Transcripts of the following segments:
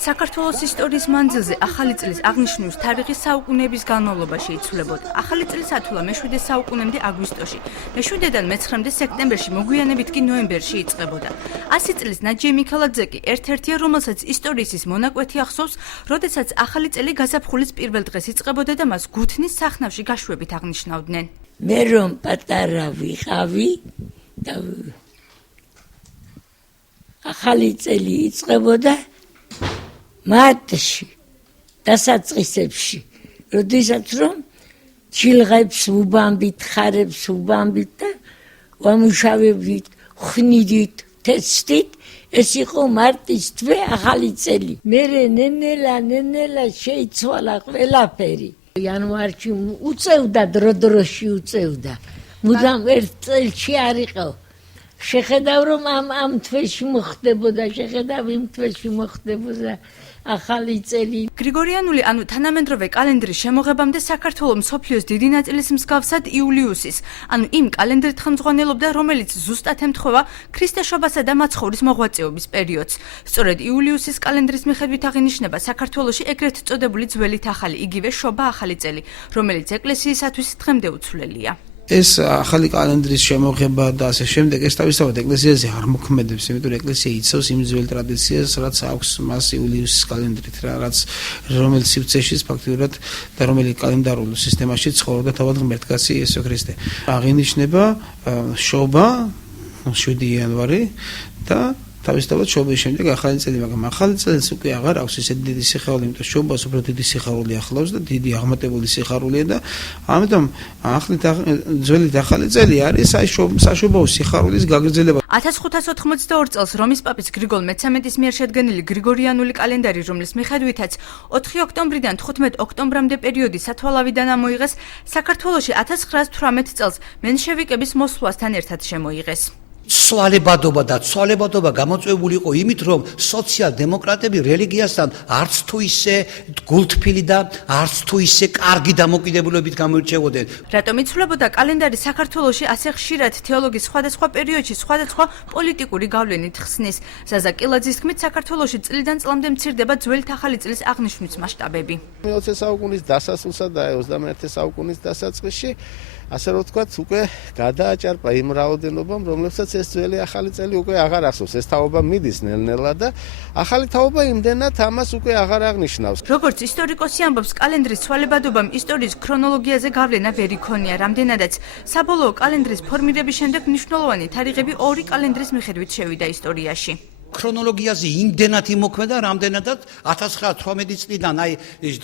საქართველოს ისტორიის მანძილზე ახალი წლის აღნიშვნის თარიღი საუკუნეების განმავლობაში იცვლებოდა. ახალი წლის ათვლა მე-7 საუკუნემდე აგვისტოში, მე-7-დან მე-9 სექტემბერში, მოგვიანებით კი ნოემბერში იწყებოდა. 100 წლის ნაჯიე მიქელაძე კი ერთ-ერთია, რომელსაც ისტორიის მონაკვეთი ახსოვს, როდესაც ახალი წელი გაზაფხულის პირველ დღეს იწყებოდა და მას გუთნის სახნავში გაშვებით აღნიშნავდნენ. მე რომ პატარა ვიყავი და ახალი წელი იწყებოდა მარტში დასაწყისებში, როდესაც რომ ჩილღებს უბამბით, ხარებს უბამბით და ვამუშავებდით, ხვნიდით, თესტით, ეს იყო მარტის თვე ახალი წელი. მერე ნენელა შეიცვალა ყველაფერი. იანვარში უწევდა დროში უწევდა. მუდამ ერთ წელში არ იყო. შეხედავ რომ ამ თვეში მოხდებოდა, შეხედავ იმ თვეში მოხდებოდა ახალი წელი. გრიგორიანული, ანუ თანამედროვე კალენდრის შემოღებამდე საქართველოს მსოფლიოს დიდი ნაწილის მსგავსად იულიუსის, ანუ იმ კალენდრით ხელმძღვანელობდა, რომელიც ზუსტად ემთხვევა ქრისტეშობასა და მაცხოვრის მოღვაწეობის პერიოდს. სწორედ იულიუსის კალენდრის მიხედვით აღინიშნება საქართველოში ეგრეთ წოდებული ძველით ახალი, იგივე შობა ახალი წელი, რომელიც ეკლესიისათვის დღემდე უცვლელია. ეს ახალი კალენდრის შემოღება და ასე შემდეგ ეს თავისთავად ეკლესიაზე არ მოქმედებს, იმიტომ რომ ეკლესია იცავს იმ ძველ ტრადიციას, რაც აქვს მას იულიუსის კალენდრით, რომელიც სივრცეში ფაქტიურად და რომელიც კალენდარულ სისტემაში ცხოვრობდა თავად ღმერთკაცი იესო ქრისტე. აღინიშნება შობა 7 იანვარი და თავისთავად შობის შემდეგ ახალი წელი, მაგრამ ახალი წელს უკვე აღარ აქვს ისეთი დიდი სიხარული, იმიტომ რომ შობას უფრო დიდი სიხარული ახლავს და დიდი აღმატებული სიხარულია და ამიტომ ძველით ახალი წელი არის საშობაო სიხარულის გაგრძელება. 1582 წელს რომის პაპის გრიგოლ მე-13-ის მიერ შედგენილი გრიგორიანული კალენდარი, რომლის მიხედვითაც 4 ოქტომბრიდან 15 ოქტომბრამდე პერიოდი სათვალავიდან ამოიღეს, საქართველოში 1918 წელს მენშევიკების მოსვლასთან ერთად შემოიღეს. ცვალებადობა და ცვალებადობა გამოწვეული იყო იმით, რომ სოციალ-დემოკრატები რელიგიასთან არც თუ ისე გულთბილი და არც თუ ისე კარგი დამოკიდებულებით გამოირჩევოდნენ. რატომ იცვლებოდა კალენდარი საქართველოში ასე ხშირად თეოლოგის სხვადასხვა პერიოდში სხვადასხვა პოლიტიკური გავლენით ხსნის? ზაზა კილაძის თქმით, საქართველოში წლიდან წლამდე მცირდება ძველით ახალი წლის აღნიშვნის მასშტაბები. 20 საუკუნის დასასრულსა და 21 საუკუნის დასაწყისში ასე რომ ვთქვათ, უკვე გადააჭარბა იმ რაოდენობამ, რომლებსაც ეს ძველი ახალი წელი უკვე აღარ ახსოვს. ეს თაობა მიდის ნელ-ნელა და ახალი თაობა იმდენად ამას უკვე აღარ აღნიშნავს. როგორც ისტორიკოსი ამბობს, კალენდრის ცვალებადობამ ისტორიის ქრონოლოგიაზე გავლენა ვერ იქონია, რამდენადაც საბოლოო კალენდრის ფორმირების შემდეგ მნიშვნელოვანი თარიღები ორი კალენდრის მიხედვით შევიდა ისტორიაში. ქრონოლოგიაზე იმდენად იმოქმედა, რამდენადაც 1918 წლიდან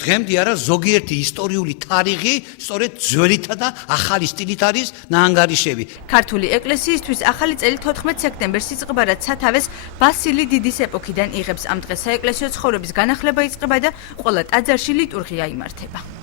დღემდე არა ზოგიერთი ისტორიული თარიღი სწორედ ძველითა და ახალი სტილით არის ნაანგარიშები. ქართული ეკლესიისთვის ახალი წელი 14 სექტემბერს იწყება, რაც სათავეს ბასილი დიდის ეპოქიდან იღებს. ამ დღეს საეკლესიო ცხოვრების განახლება იწყება და ყველა ტაძარში ლიტურგია იმართება.